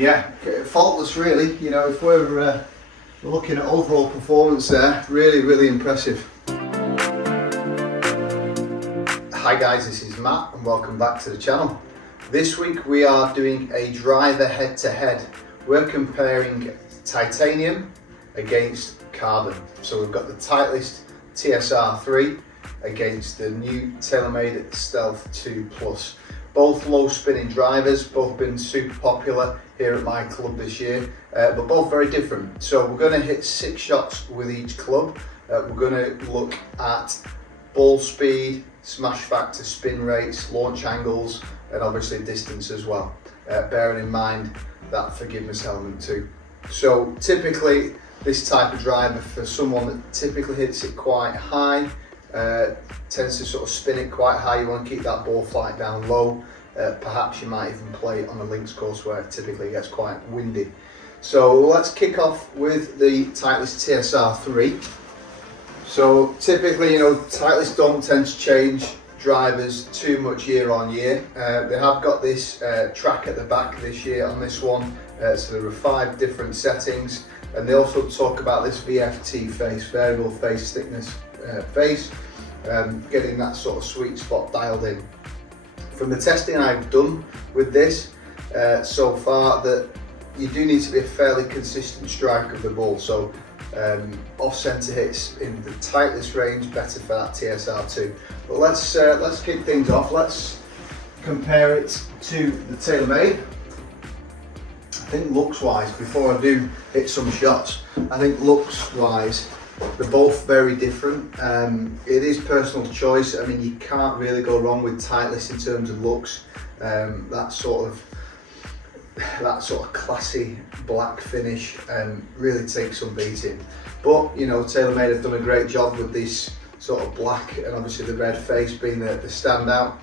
Yeah, faultless really. You know, if we're looking at overall performance there, really impressive. Hi guys, this is Matt and welcome back to the channel. This week we are doing a driver head-to-head. We're comparing titanium against carbon. So we've got the Titleist TSR3 against the new TaylorMade Stealth 2 Plus. Both low spinning drivers, both been super popular here at my club this year, but both very different. So we're going to hit 6 shots with each club. We're going to look at ball speed, smash factor, spin rates, launch angles, and obviously distance as well, bearing in mind that forgiveness element too. So typically this type of driver, for someone that typically hits it quite high, tends to sort of spin it quite high, you want to keep that ball flight down low. Perhaps you might even play it on a links course where it typically gets quite windy. So let's kick off with the Titleist TSR3. So typically, you know, Titleist don't tend to change drivers too much year on year. They have got this track at the back this year on this one, so there are 5 different settings, and they also talk about this VFT face, variable face thickness face, getting that sort of sweet spot dialed in. From the testing I've done with this so far, that you do need to be a fairly consistent strike of the ball. So off-centre hits in the Titleist range, better for that TSR2. But let's kick things off. Let's compare it to the TaylorMade. I think looks-wise, before I do hit some shots, I think looks-wise they're both very different. It is personal choice. I mean, you can't really go wrong with Titleist in terms of looks. That sort of classy black finish really takes some beating. But you know, TaylorMade have done a great job with this sort of black and obviously the red face being the standout.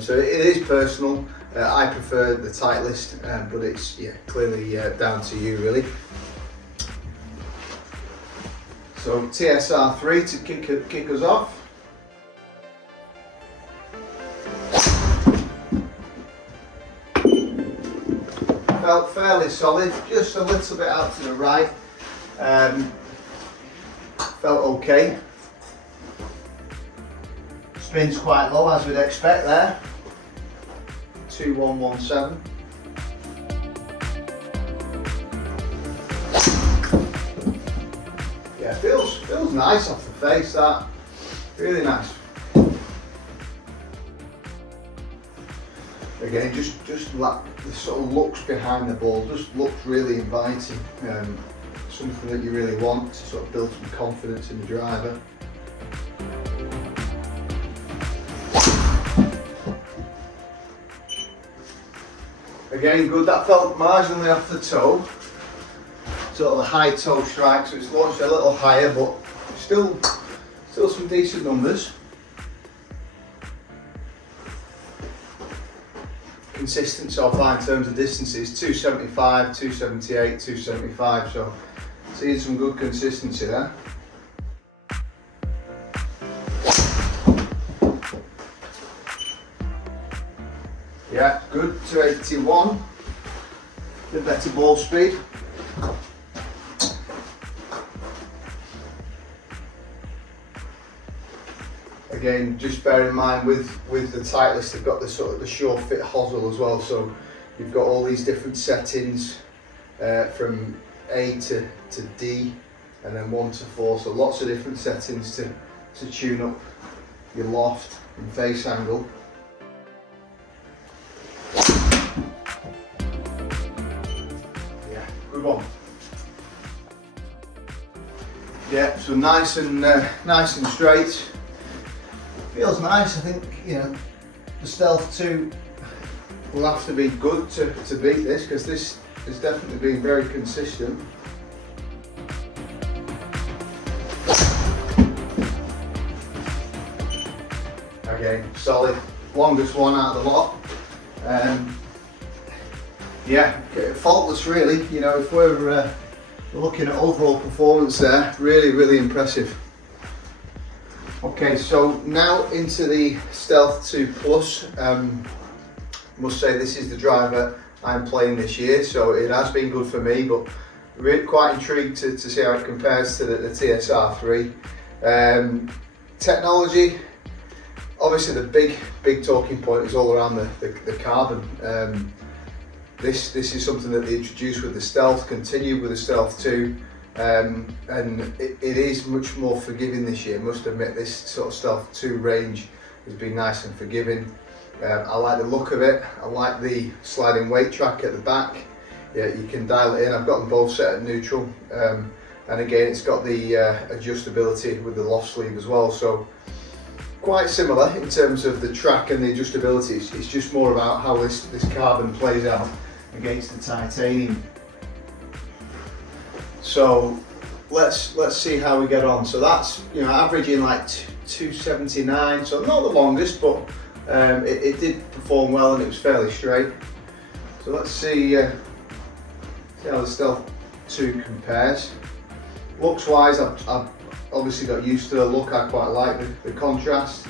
So it is personal. I prefer the Titleist, but it's clearly down to you really. So TSR3 to kick us off. Felt fairly solid, just a little bit out to the right. Felt okay. Spins quite low as we'd expect there. 2117. Yeah, feels nice off the face, that. Really nice. Again, just like the sort of looks behind the ball, just looks really inviting. Something that you really want to sort of build some confidence in the driver. Again, good. That felt marginally off the toe. Sort of a high toe strike, so it's launched a little higher, but still some decent numbers. Consistent so far in terms of distances, 275, 278, 275, so seeing some good consistency there. Yeah, good, 281, the better ball speed. Again, just bear in mind with the Titleist, they've got the sort of the sure fit hosel as well, so you've got all these different settings from A to D and then 1 to 4, so lots of different settings to tune up your loft and face angle. Yeah, good one. Yeah, so nice and straight. Feels nice. I think, you know, the Stealth 2 will have to be good to beat this, because this has definitely been very consistent. Again, solid, longest one out of the lot. Yeah, faultless really. You know, if we're looking at overall performance there, really impressive. Okay, so now into the Stealth 2 Plus. Must say this is the driver I'm playing this year, so it has been good for me, but really quite intrigued to see how it compares to the TSR3. Technology, obviously the big talking point is all around the carbon. This is something that they introduced with the Stealth, continued with the Stealth 2, and it is much more forgiving this year. Must admit, this sort of Stealth 2 range has been nice and forgiving. I like the look of it. I like the sliding weight track at the back. Yeah, you can dial it in. I've got them both set at neutral, and again it's got the adjustability with the loft sleeve as well, so quite similar in terms of the track and the adjustability. It's just more about how this carbon plays out against the titanium. So let's see how we get on. So that's, you know, averaging like 279, so not the longest, but it did perform well and it was fairly straight. So let's see how the Stealth 2 compares. Looks wise, I've obviously got used to the look. I quite like the contrast.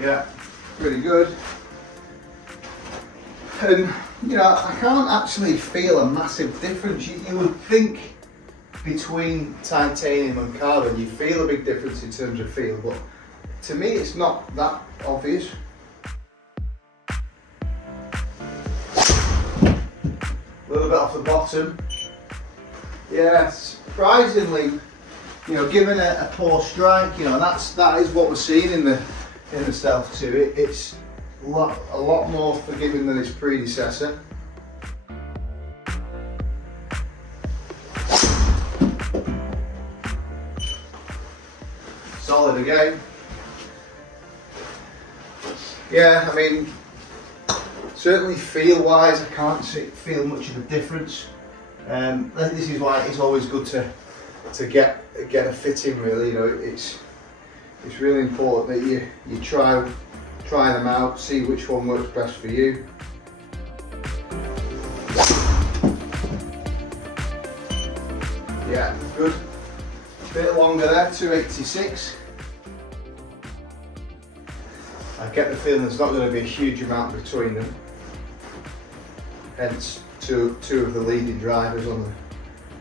Yeah, pretty good. And you know, I can't actually feel a massive difference. You would think between titanium and carbon you feel a big difference in terms of feel, but to me it's not that obvious. A little bit off the bottom. Yeah, surprisingly, you know, given a poor strike, you know, that is what we're seeing in the Stealth 2. It's a lot more forgiving than its predecessor. Solid again. Yeah, I mean, certainly feel-wise, I can't feel much of a difference. This is why it's always good to get a fitting. Really, you know, it's really important that you try them out, see which one works best for you. Yeah, good. A bit longer there, 286. I get the feeling there's not going to be a huge amount between them. Hence, two of the leading drivers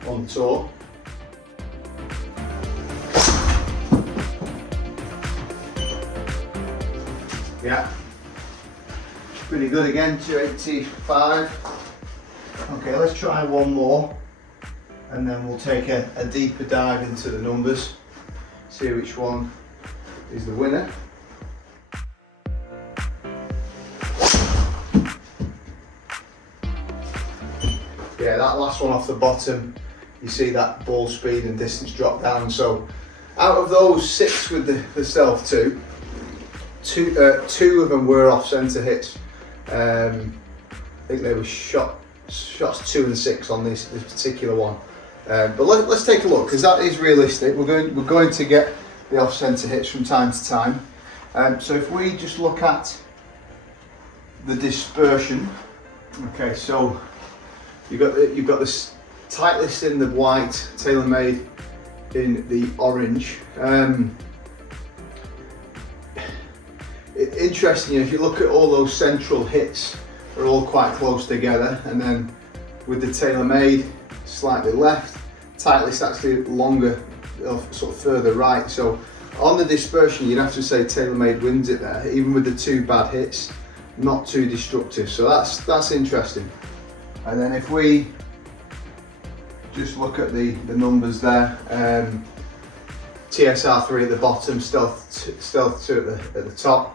on tour. Yeah, pretty good again, 285. Okay, let's try one more and then we'll take a deeper dive into the numbers, see which one is the winner. Yeah, that last one off the bottom, you see that ball speed and distance drop down. So out of those 6 with the Stealth 2, two of them were off centre hits. I think they were shots 2 and 6 on this particular one. But let's take a look, because that is realistic. We're going to get the off centre hits from time to time. So if we just look at the dispersion, okay, so you've got this Titleist in the white, TaylorMade in the orange. Interesting, if you look at all those central hits, they're all quite close together, and then with the TaylorMade slightly left, Titleist actually longer, sort of further right. So on the dispersion, you'd have to say TaylorMade wins it there, even with the 2 bad hits, not too destructive. So that's interesting. And then if we just look at the numbers there, TSR3 at the bottom, Stealth 2 at the top.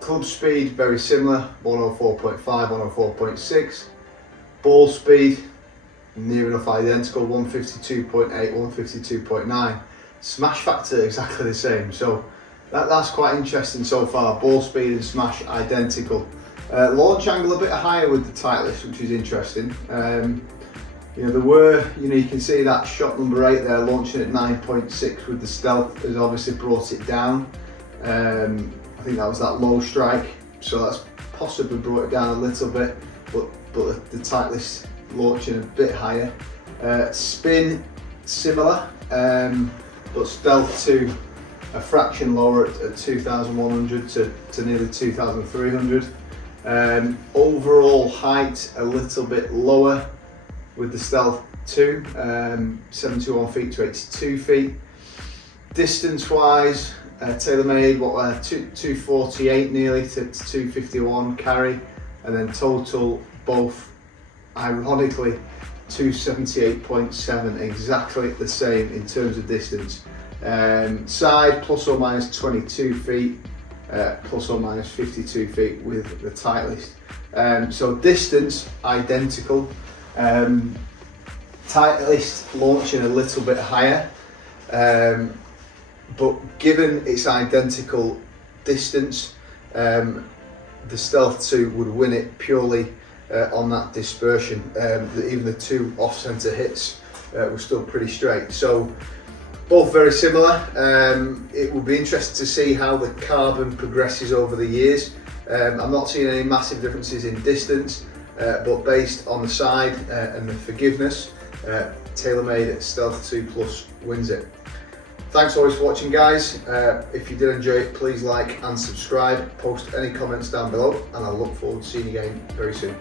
Club speed very similar, 104.5, 104.6. Ball speed near enough identical, 152.8, 152.9. Smash factor exactly the same. So that's quite interesting so far. Ball speed and smash identical. Launch angle a bit higher with the Titleist, which is interesting. You know, there were, you know, you can see that shot number 8 there, launching at 9.6 with the Stealth has obviously brought it down. I think that was that low strike, so that's possibly brought it down a little bit, but the Titleist launching a bit higher. Spin similar, but Stealth 2 a fraction lower at 2,100 to nearly 2,300. Overall height a little bit lower with the Stealth 2, 71 feet to 82 feet. Distance wise, TaylorMade 248 nearly to 251 carry, and then total both ironically 278.7, exactly the same in terms of distance. Side plus or minus 22 feet, plus or minus 52 feet with the Titleist. So distance identical. Titleist launching a little bit higher, but given its identical distance, the Stealth 2 would win it purely on that dispersion. Even the two off-centre hits were still pretty straight. So both very similar. It will be interesting to see how the carbon progresses over the years. I'm not seeing any massive differences in distance, but based on the side and the forgiveness, TaylorMade Stealth 2 Plus wins it. Thanks always for watching, guys. If you did enjoy it, please like and subscribe. Post any comments down below, and I look forward to seeing you again very soon.